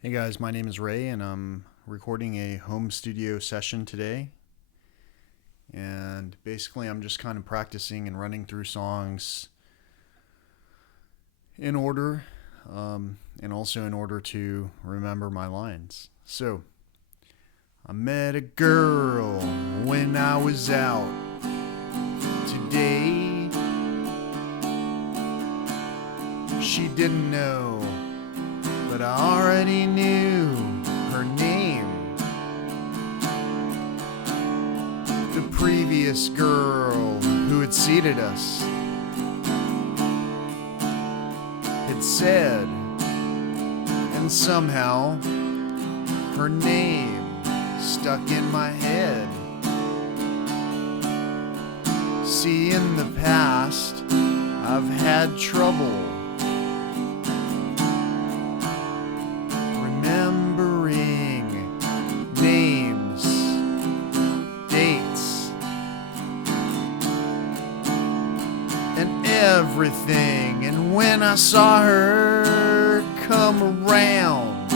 Hey guys, my name is Ray and I'm recording a home studio session today. And basically, I'm just kind of practicing and running through songs in order, and also in order to remember my lines. So, I met a girl when I was out today. She didn't know, but I already knew her name. The previous girl who had seated us had said, and somehow her name stuck in my head. See, in the past, I've had trouble remembering names, dates, and everything. And when I saw her come around,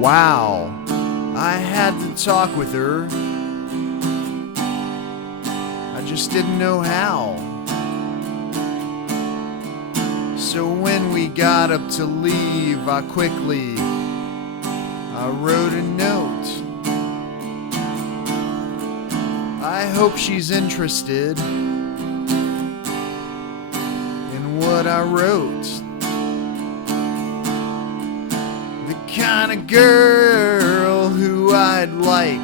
wow, I had to talk with her. I just didn't know how. So when we got up to leave, I wrote a note. I hope she's interested in what I wrote. The kind of girl who I'd like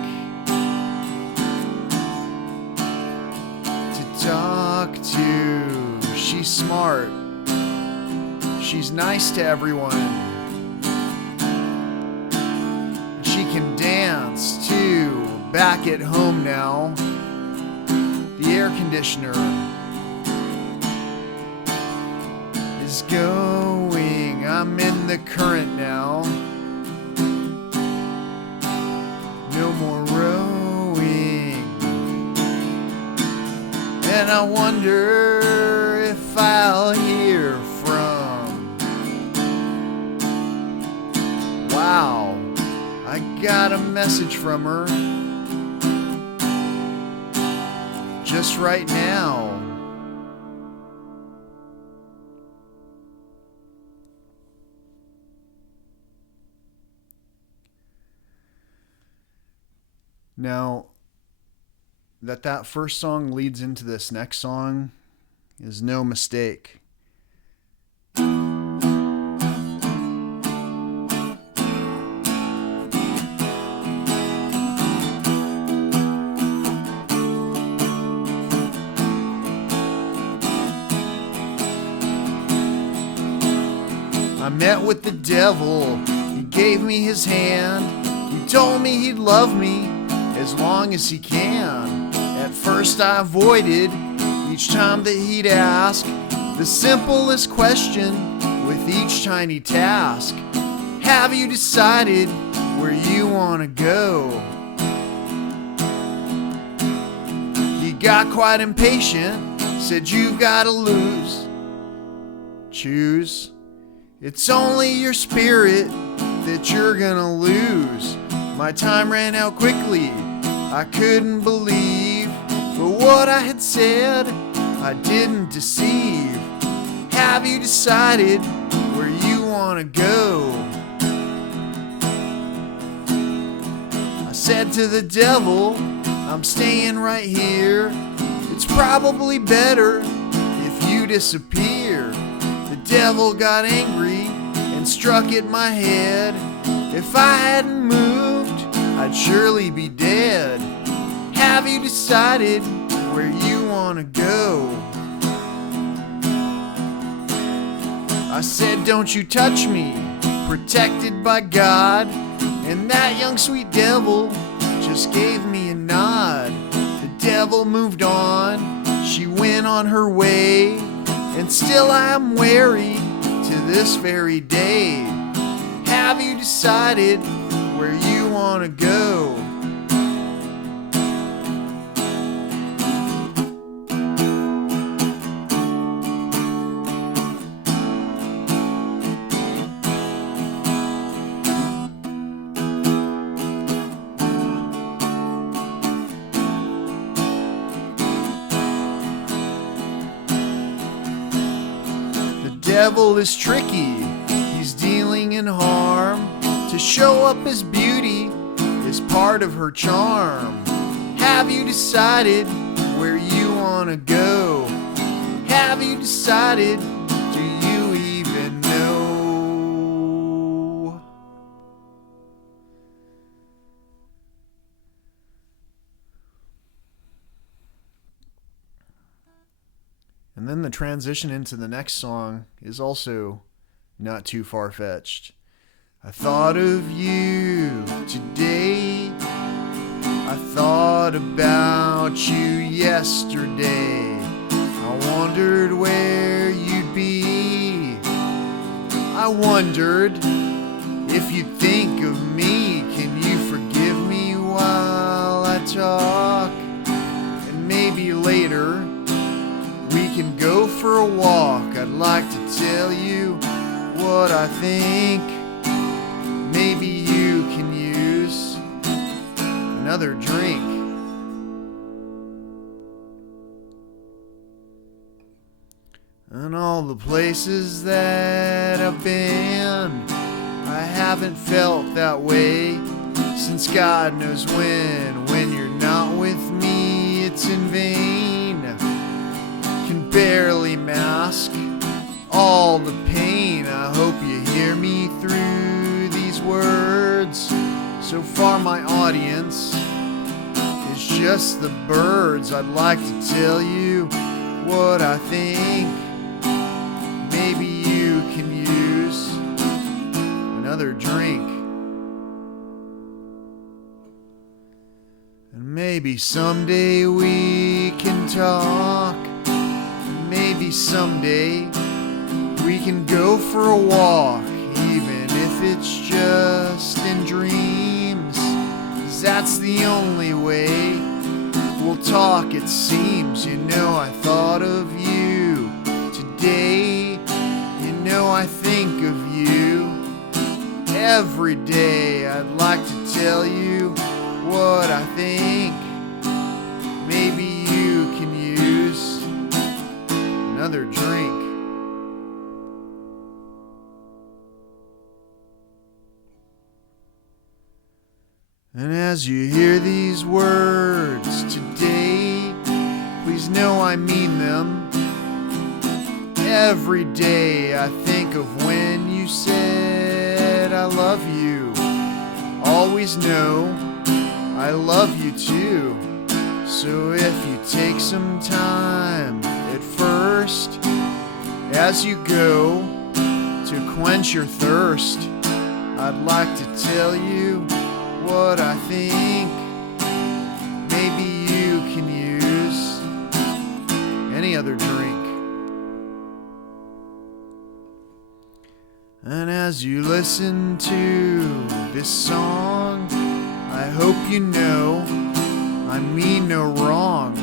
to talk to. She's smart. She's nice to everyone. She can dance too. Back at home now, the air conditioner is going. I'm in the current now. No more rowing. And I wonder if I'll hear from. Wow, I got a message from her just right now. Now, that first song leads into this next song is no mistake. I met with the devil, he gave me his hand. He told me he'd love me as long as he can. At first I avoided each time that he'd ask the simplest question with each tiny task. Have you decided where you want to go? He got quite impatient, said you've got to choose. It's only your spirit that you're gonna lose. My time ran out quickly, I couldn't believe, but what I had said, I didn't deceive. Have you decided where you wanna go? I said to the devil, I'm staying right here. It's probably better if you disappear. The devil got angry and struck at my head. If I hadn't moved, I'd surely be dead. Have you decided where you want to go? I said, don't you touch me, protected by God. And that young sweet devil just gave me a nod. The devil moved on, she went on her way. And still I am wary to this very day. Have you decided where you want to go? devil is tricky, he's dealing in harm. To show up his beauty is part of her charm. Have you decided where you want to go? Have you decided, do you even know? And then the transition into the next song is also not too far-fetched. I thought of you today. I thought about you yesterday. I wondered where you'd be. I wondered if you'd think of me. Can you forgive me while I talk? And maybe later we can go for a walk. I'd like to tell you what I think. Maybe you can use another drink. And all the places that I've been, I haven't felt that way since God knows when. When you're not with me, it's in vain. Can barely mask all the pain. I hope you hear me through these words. So far my audience is just the birds. I'd like to tell you what I think. Maybe you can use another drink. And maybe someday we can talk. Maybe someday we can go for a walk, even if it's just in dreams. 'Cause that's the only way we'll talk, it seems. You know, I thought of you today. You know, I think of you every day. I'd like to tell you what I think. Maybe you can use another drink. And as you hear these words today, please know I mean them. Every day I think of when you said I love you. Always know I love you too. So if you take some time at first, as you go to quench your thirst, I'd like to tell you what I think. Maybe you can use any other drink. And as you listen to this song, I hope you know I mean no wrong.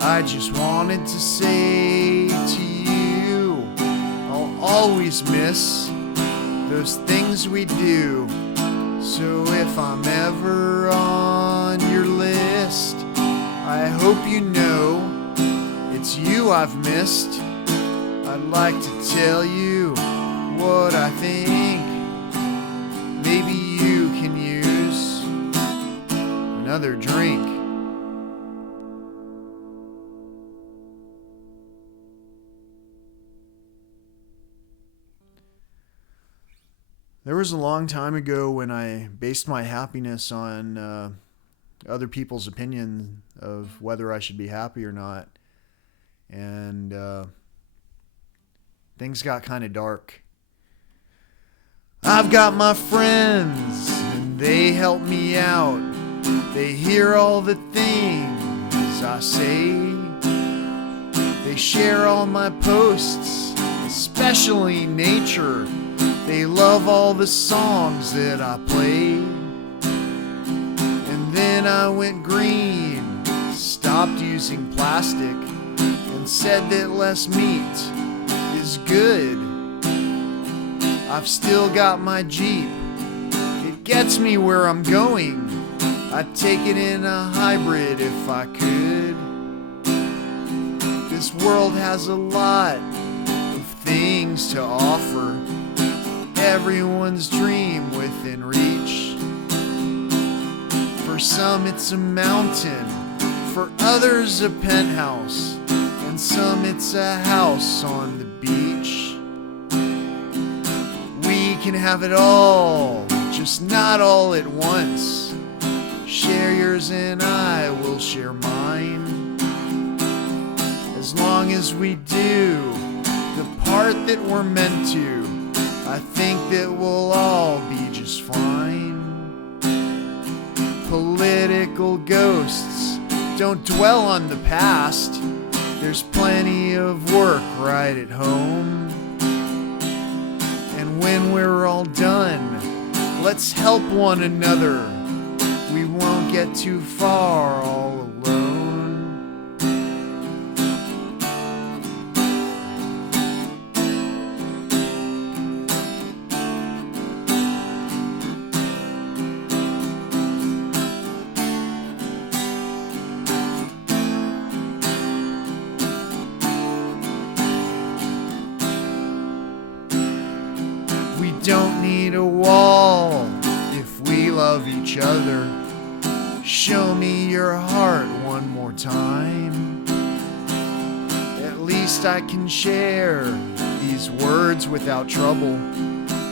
I just wanted to say to you, I'll always miss those things we do. So if I'm ever on your list, I hope you know it's you I've missed. I'd like to tell you what I think. Maybe you can use another drink. There was a long time ago when I based my happiness on other people's opinion of whether I should be happy or not. And things got kind of dark. I've got my friends and they help me out. They hear all the things I say. They share all my posts, especially nature. They love all the songs that I play. And then I went green, stopped using plastic, and said that less meat is good. I've still got my Jeep. It gets me where I'm going. I'd take it in a hybrid if I could. This world has a lot of things to offer, everyone's dream within reach. For some it's a mountain, for others a penthouse, and some it's a house on the beach. We can have it all, just not all at once. Share yours and I will share mine. As long as we do the part that we're meant to, I think that we'll all be just fine. Political ghosts, don't dwell on the past. There's plenty of work right at home. And when we're all done, let's help one another. We won't get too far all alone. We don't need a wall if we love each other. Show me your heart one more time. At least I can share these words without trouble,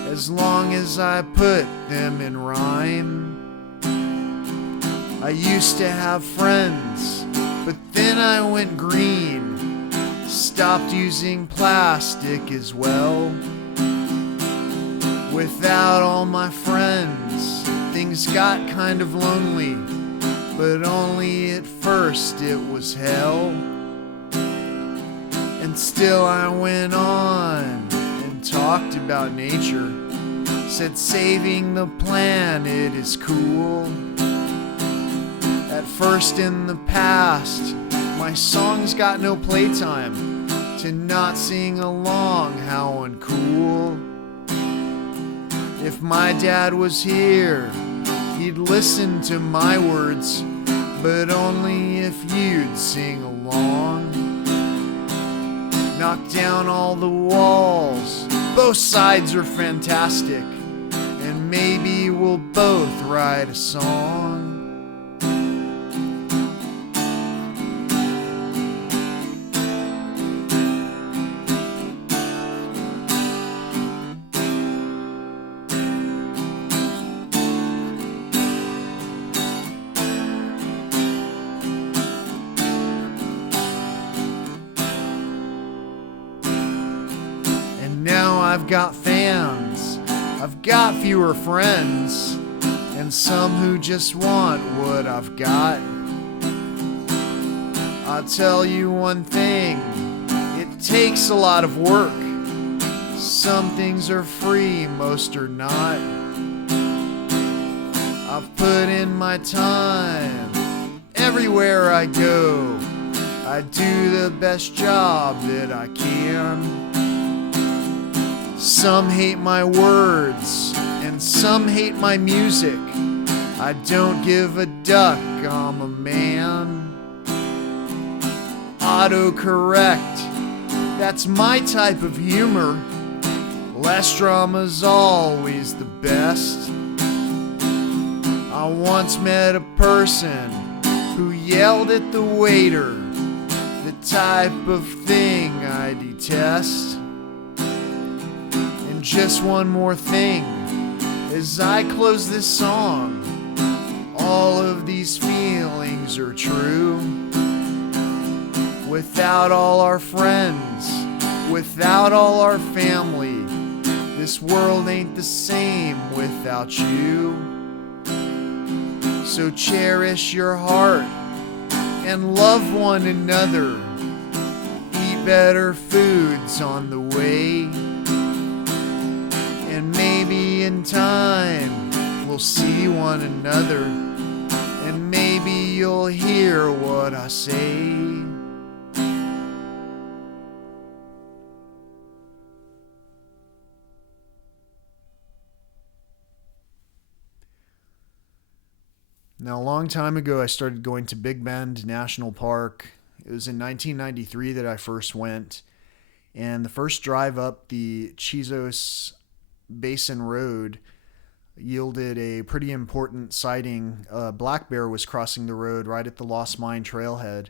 as long as I put them in rhyme. I used to have friends, but then I went green. Stopped using plastic as well. Without all my friends, things got kind of lonely, but only at first it was hell. And still I went on and talked about nature, said saving the planet is cool. At first in the past, my songs got no playtime. To not sing along, how uncool. If my dad was here, he'd listen to my words, but only if you'd sing along. Knock down all the walls, both sides are fantastic, and maybe we'll both write a song. I've got fans, I've got fewer friends, and some who just want what I've got. I'll tell you one thing, it takes a lot of work. Some things are free, most are not. I've put in my time, everywhere I go, I do the best job that I can. Some hate my words, and some hate my music. I don't give a duck, I'm a man. Autocorrect, that's my type of humor. Less drama's always the best. I once met a person who yelled at the waiter, the type of thing I detest. Just one more thing as I close this song, all of these feelings are true. Without all our friends, without all our family, this world ain't the same without you. So cherish your heart and love one another. Eat better foods on the way. And maybe in time we'll see one another, and maybe you'll hear what I say. Now, a long time ago, I started going to Big Bend National Park. It was in 1993 that I first went. And the first drive up the Chizos Basin Road yielded a pretty important sighting. A black bear was crossing the road right at the Lost Mine trailhead.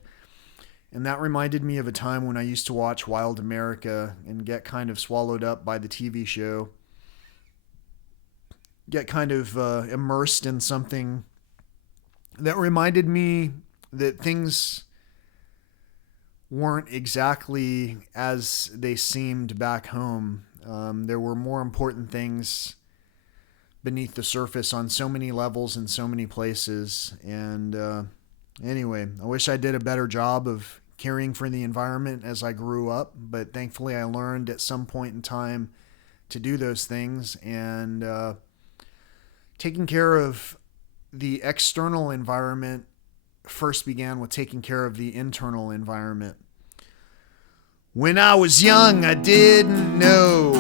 And that reminded me of a time when I used to watch Wild America and get kind of swallowed up by the TV show. Get kind of immersed in something that reminded me that things weren't exactly as they seemed back home. There were more important things beneath the surface on so many levels in so many places. And anyway, I wish I did a better job of caring for the environment as I grew up, but thankfully I learned at some point in time to do those things. And taking care of the external environment first began with taking care of the internal environment. When I was young, I didn't know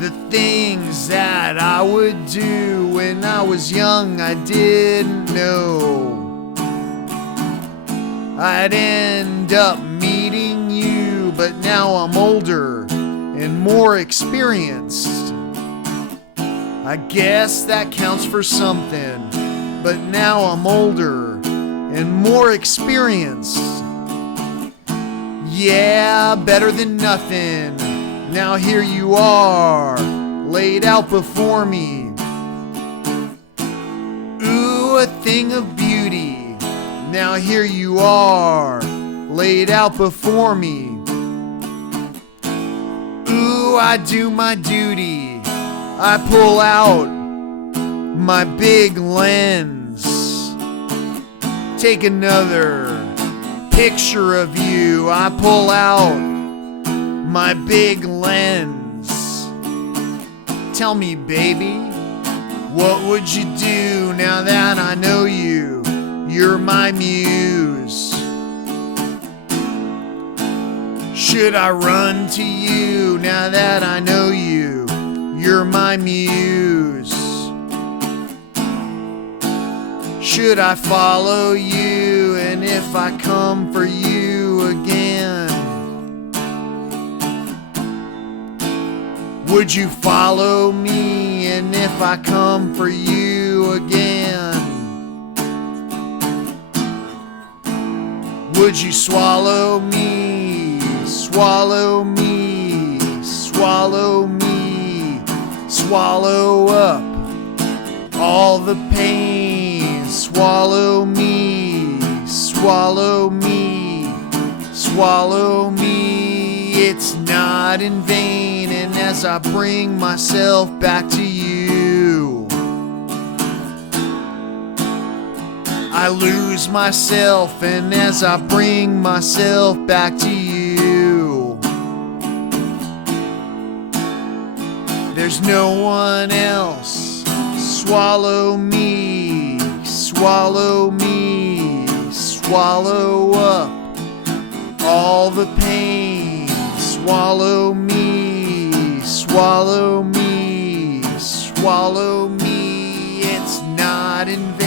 the things that I would do. When I was young, I didn't know I'd end up meeting you. But now I'm older and more experienced. I guess that counts for something. But now I'm older and more experienced. Yeah, better than nothing. Now here you are, laid out before me. Ooh, a thing of beauty. Now here you are, laid out before me. Ooh, I do my duty. I pull out my big lens. Take another picture of you. I pull out my big lens. Tell me, baby, what would you do now that I know you? You're my muse. Should I run to you now that I know you? You're my muse. Should I follow you? And if I come for you again, would you follow me? And if I come for you again, would you swallow me? Swallow me, swallow me, swallow up all the pain. Swallow me, swallow me, swallow me. It's not in vain. And as I bring myself back to you, I lose myself. And as I bring myself back to you, there's no one else. Swallow me, swallow me, swallow up all the pain. Swallow me, swallow me, swallow me. It's not in vain.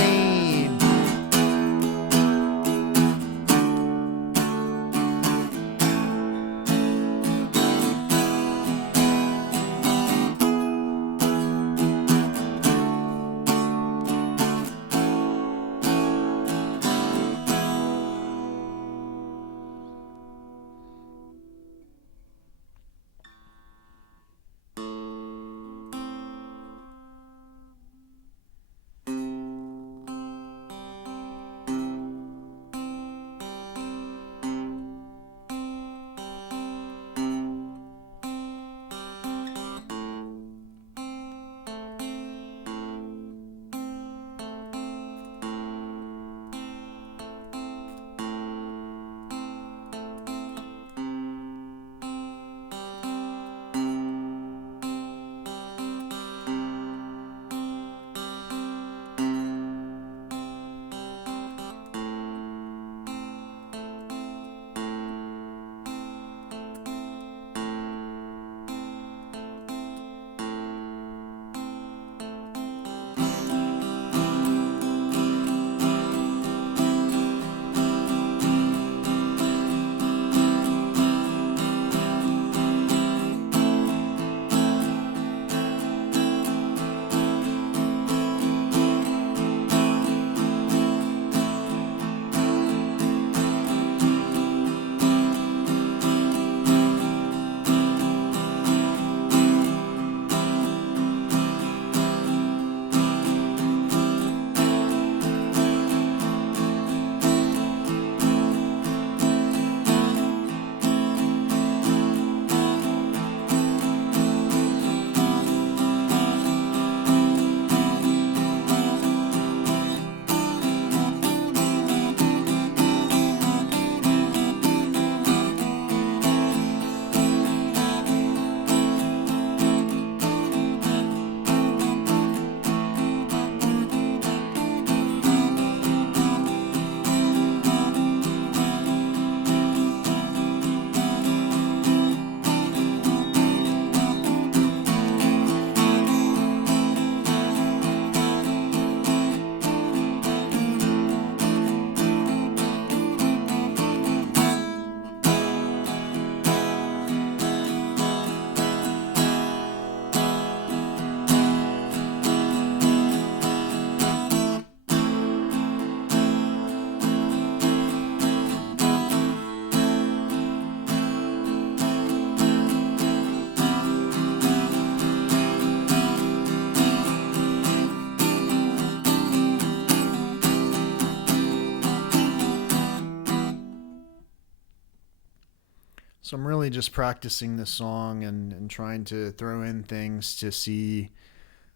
So I'm really just practicing this song and trying to throw in things to see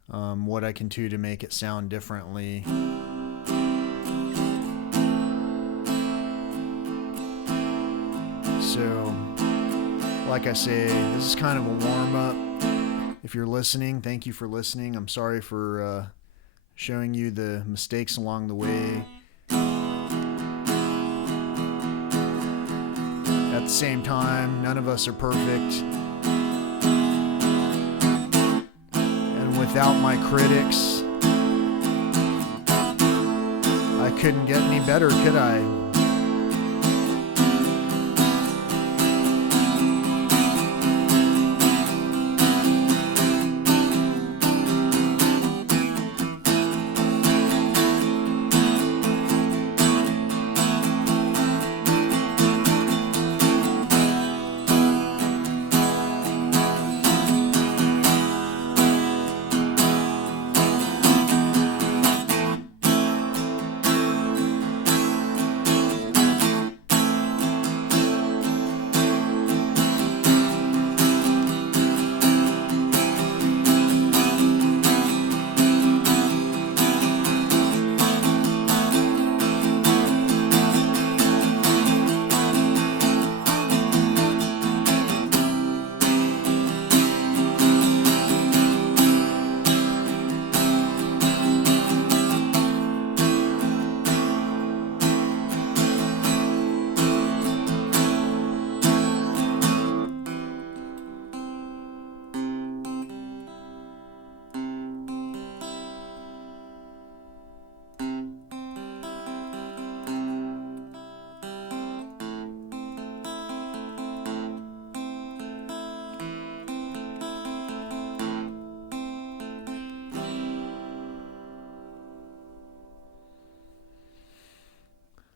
what I can do to make it sound differently. So, like I say, this is kind of a warm-up. If you're listening, thank you for listening. I'm sorry for showing you the mistakes along the way. At the same time, none of us are perfect. And without my critics, I couldn't get any better, could I?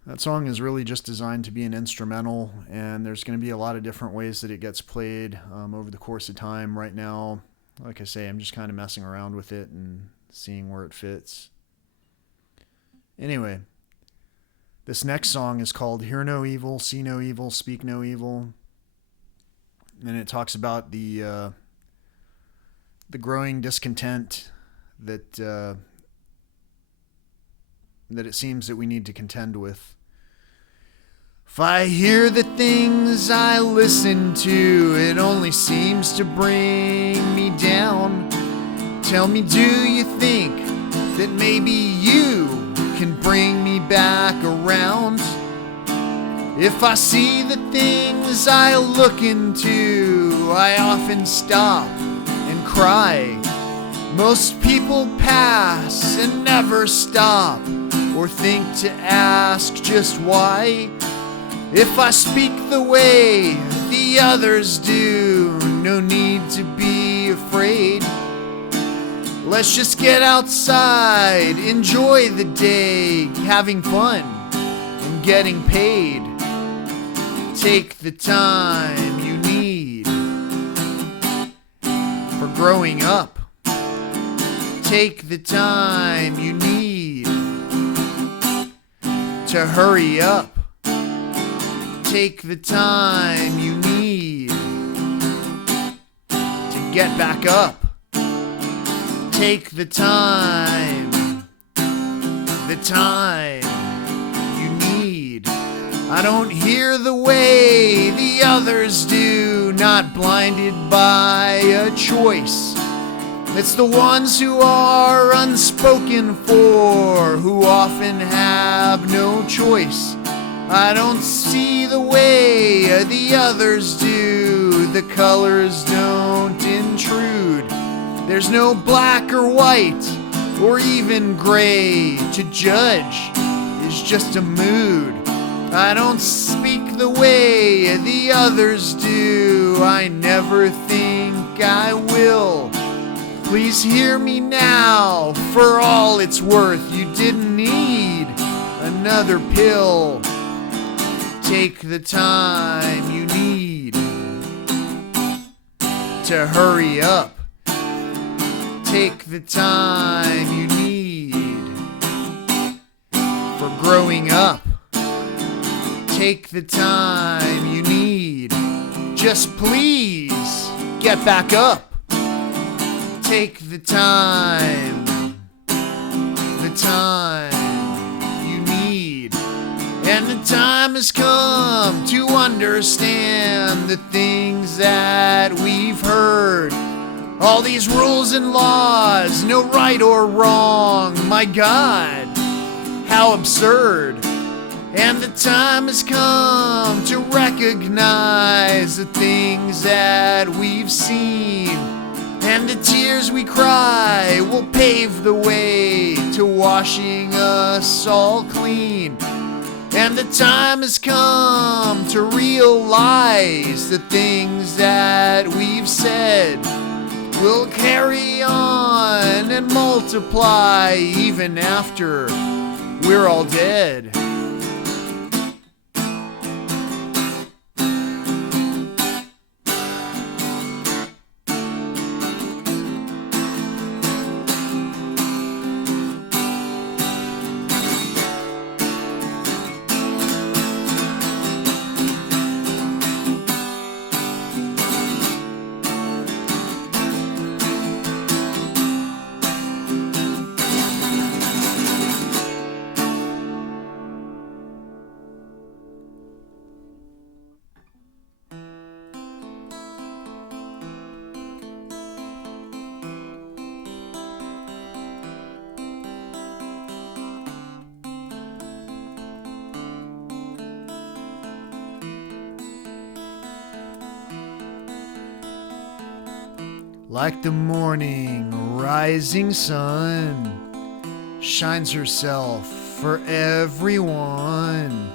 That song is really just designed to be an instrumental, and there's going to be a lot of different ways that it gets played over the course of time. Right now, like I say, I'm just kind of messing around with it and seeing where it fits. Anyway, this next song is called Hear No Evil, See No Evil, Speak No Evil. And it talks about the growing discontent that it seems that we need to contend with. If I hear the things I listen to, it only seems to bring me down. Tell me, do you think that maybe you can bring me back around? If I see the things I look into, I often stop and cry. Most people pass and never stop or think to ask just why. If I speak the way the others do, no need to be afraid. Let's just get outside, enjoy the day, having fun and getting paid. Take the time you need for growing up. Take the time you need to hurry up. Take the time you need to get back up. Take the time you need. I don't hear the way the others do, not blinded by a choice. It's the ones who are unspoken for, who often have no choice. I don't see the way the others do, the colors don't intrude. There's no black or white or even gray. To judge is just a mood. I don't speak the way the others do, I never think I will. Please hear me now, for all it's worth. You didn't need another pill. Take the time you need to hurry up. Take the time you need for growing up. Take the time you need just please get back up. Take the time you need. And the time has come to understand the things that we've heard. All these rules and laws, no right or wrong. My God, how absurd. And the time has come to recognize the things that we've seen. And the tears we cry will pave the way to washing us all clean. And the time has come to realize the things that we've said will carry on and multiply even after we're all dead. Like the morning rising sun, shines herself for everyone,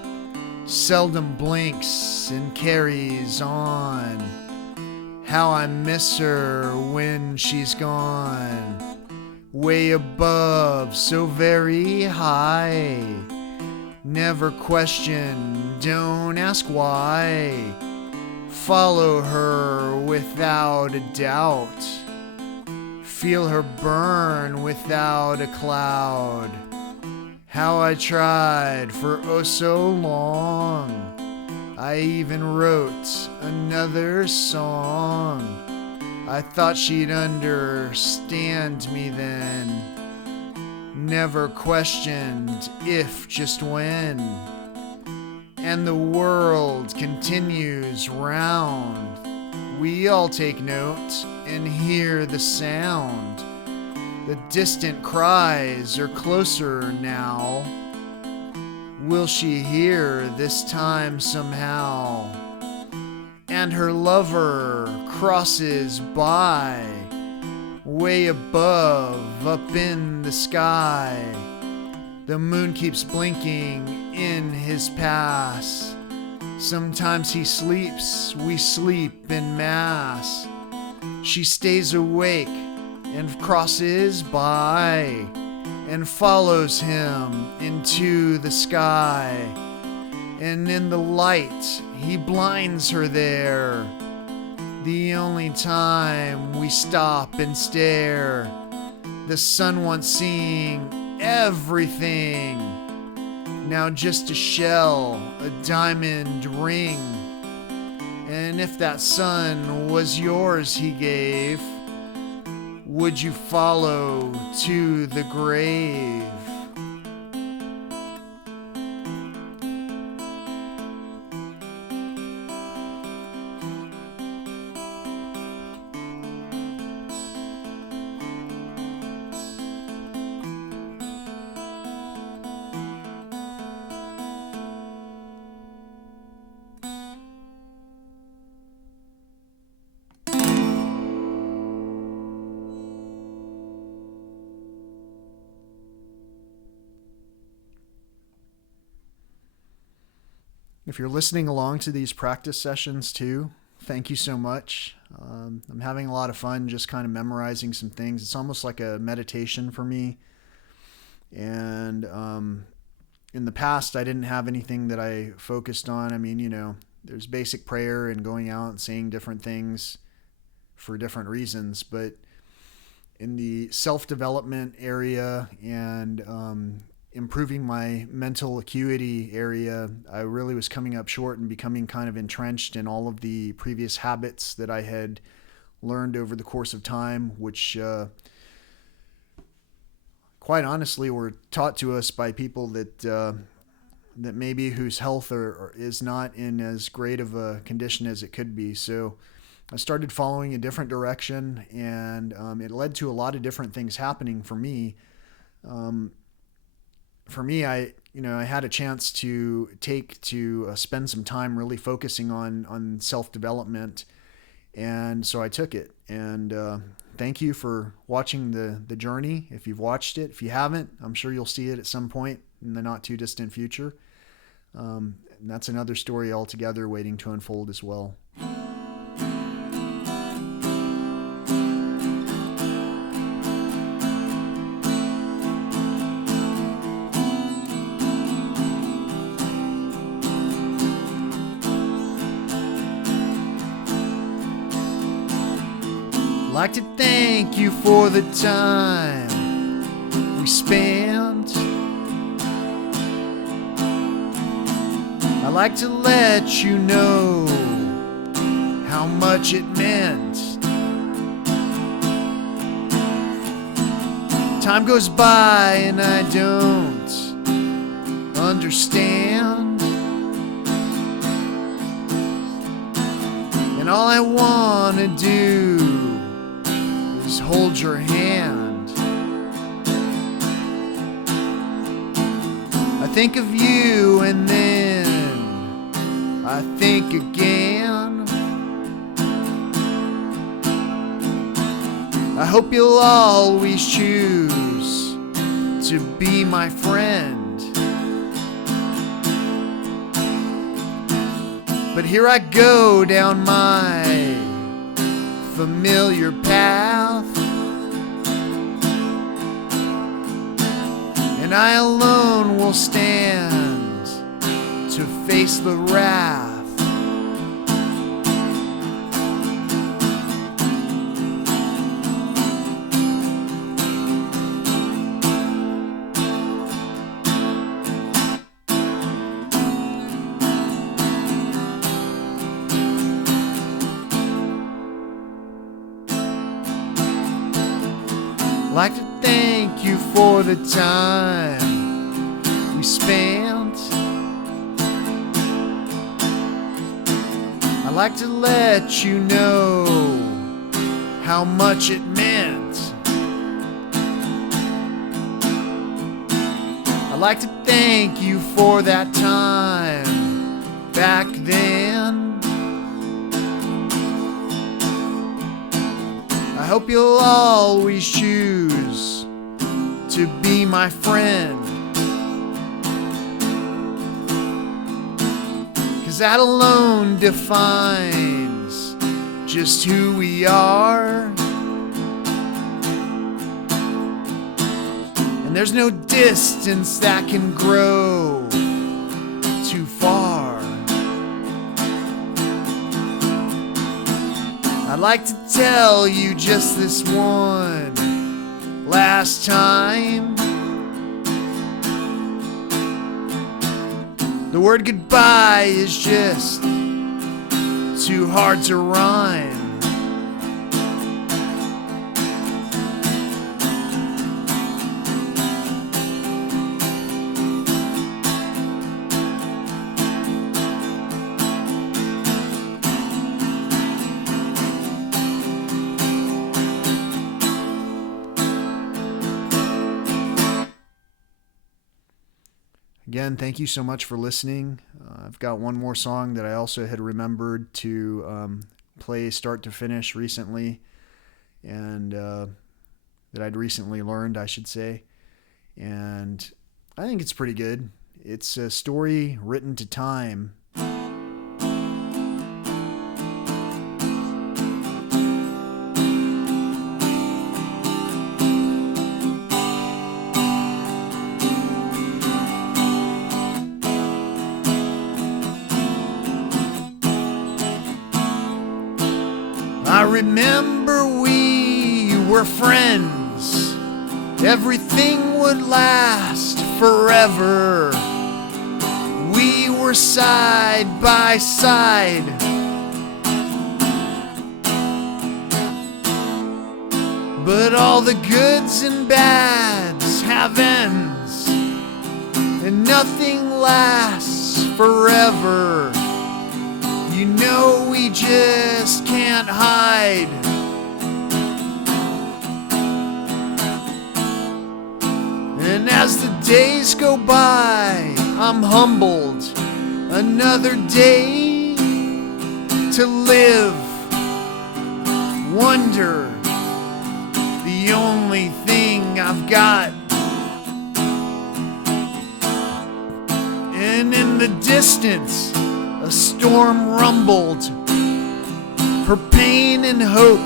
seldom blinks and carries on. How I miss her when she's gone, way above, so very high. Never question, don't ask why. Follow her without a doubt. Feel her burn without a cloud. How I tried for oh so long. I even wrote another song. I thought she'd understand me then. Never questioned if, just when. And the world continues round. We all take note and hear the sound. The distant cries are closer now. Will she hear this time somehow? And her lover crosses by, way above, up in the sky. The moon keeps blinking in his pass. Sometimes he sleeps, we sleep in mass. She stays awake and crosses by and follows him into the sky. And in the light, he blinds her there. The only time we stop and stare. The sun once seeing everything, now just a shell, a diamond ring. And if that sun was yours he gave, would you follow to the grave? If you're listening along to these practice sessions too, thank you so much. I'm having a lot of fun just kind of memorizing some things. It's almost like a meditation for me. And in the past, I didn't have anything that I focused on. I mean, you know, there's basic prayer and going out and saying different things for different reasons. But in the self-development area and improving my mental acuity area, I really was coming up short and becoming kind of entrenched in all of the previous habits that I had learned over the course of time, which quite honestly were taught to us by people that maybe whose health is not in as great of a condition as it could be. So I started following a different direction, and it led to a lot of different things happening for me. I had a chance to spend some time really focusing on self-development, and so I took it. And thank you for watching the journey. If you've watched it, if you haven't, I'm sure you'll see it at some point in the not too distant future. And that's another story altogether waiting to unfold as well. I'd like to thank you for the time we spent. I'd like to let you know how much it meant. Time goes by and I don't understand, and all I want to do is hold your hand. I think of you and then I think again. I hope you'll always choose to be my friend. But here I go down my familiar path, and I alone will stand to face the wrath. I'd like to thank you for the time we spent. I'd like to let you know how much it meant. I'd like to thank you for that time back then. I hope you'll always choose to be my friend, 'cause that alone defines just who we are. And there's no distance that can grow too far. I'd like to tell you just this one last time. The word goodbye is just too hard to rhyme. Again, thank you so much for listening. I've got one more song that I also had remembered to play start to finish recently, and that I'd recently learned, I should say. And I think it's pretty good. It's a story written to time. I remember we were friends. Everything would last forever. We were side by side. But all the goods and bads have ends, and nothing lasts forever. You know we just can't hide. And as the days go by, I'm humbled. Another day to live. Wonder, the only thing I've got. And in the distance, a storm rumbled, her pain and hope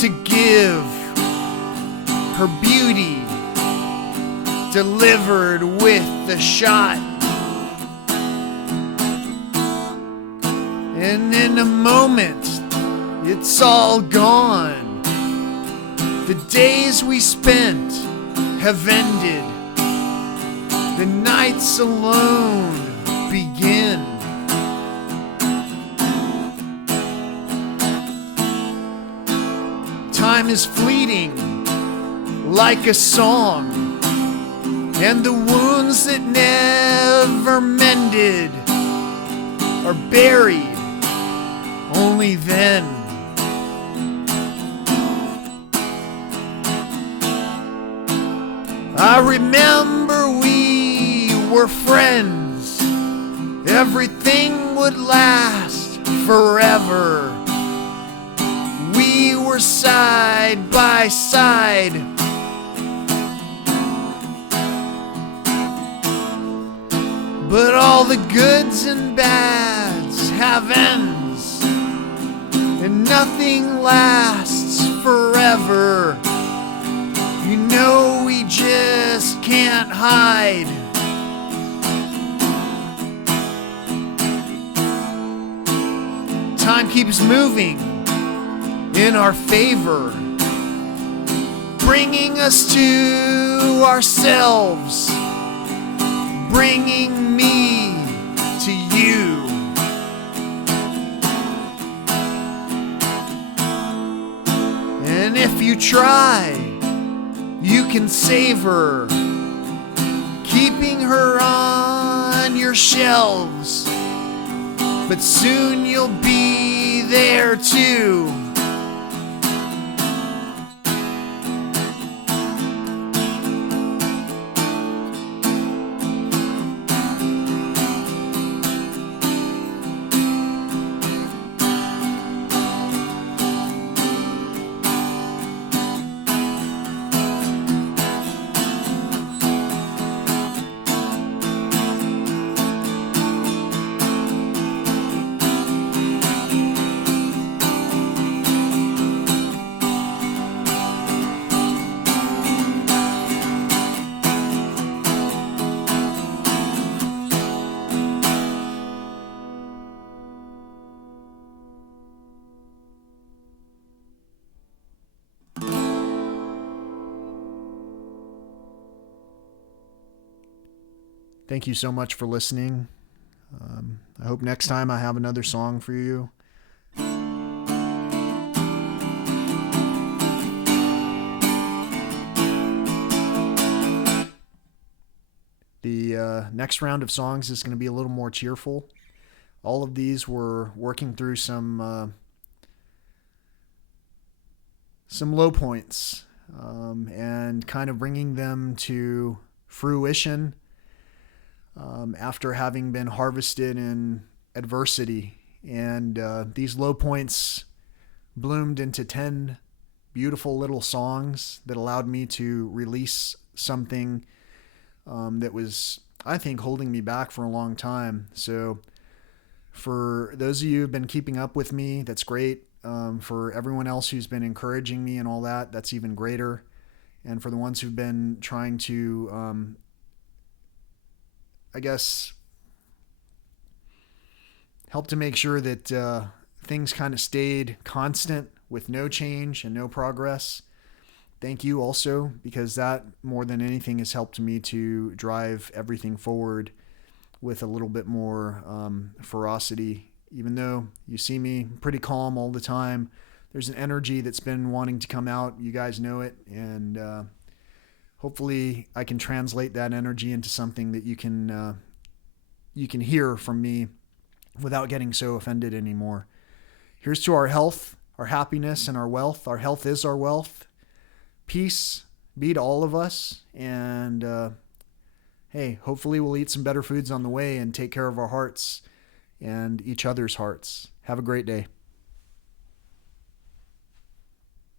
to give, her beauty delivered with a shot. And in a moment, it's all gone. The days we spent have ended. The nights alone begin. Time is fleeting like a song, and the wounds that never mended are buried only then. I remember we were friends. Everything would last forever. We were side by side. But all the goods and bads have ends, and nothing lasts forever. You know we just can't hide. Time keeps moving in our favor, bringing us to ourselves, bringing me to you. And if you try, you can save her, keeping her on your shelves. But soon you'll be there too. Thank you so much for listening. I hope next time I have another song for you. The next round of songs is going to be a little more cheerful. All of these were working through some low points and kind of bringing them to fruition after having been harvested in adversity. And these low points bloomed into 10 beautiful little songs that allowed me to release something that was, I think, holding me back for a long time. So for those of you who've been keeping up with me, that's great. For everyone else who's been encouraging me and all that, that's even greater. And for the ones who've been trying to, I guess, help to make sure that things kind of stayed constant with no change and no progress, thank you also, because that more than anything has helped me to drive everything forward with a little bit more ferocity. Even though you see me pretty calm all the time, there's an energy that's been wanting to come out. You guys know it, and hopefully I can translate that energy into something that you can hear from me without getting so offended anymore. Here's to our health, our happiness, and our wealth. Our health is our wealth. Peace be to all of us, and hey, hopefully we'll eat some better foods on the way and take care of our hearts and each other's hearts. Have a great day.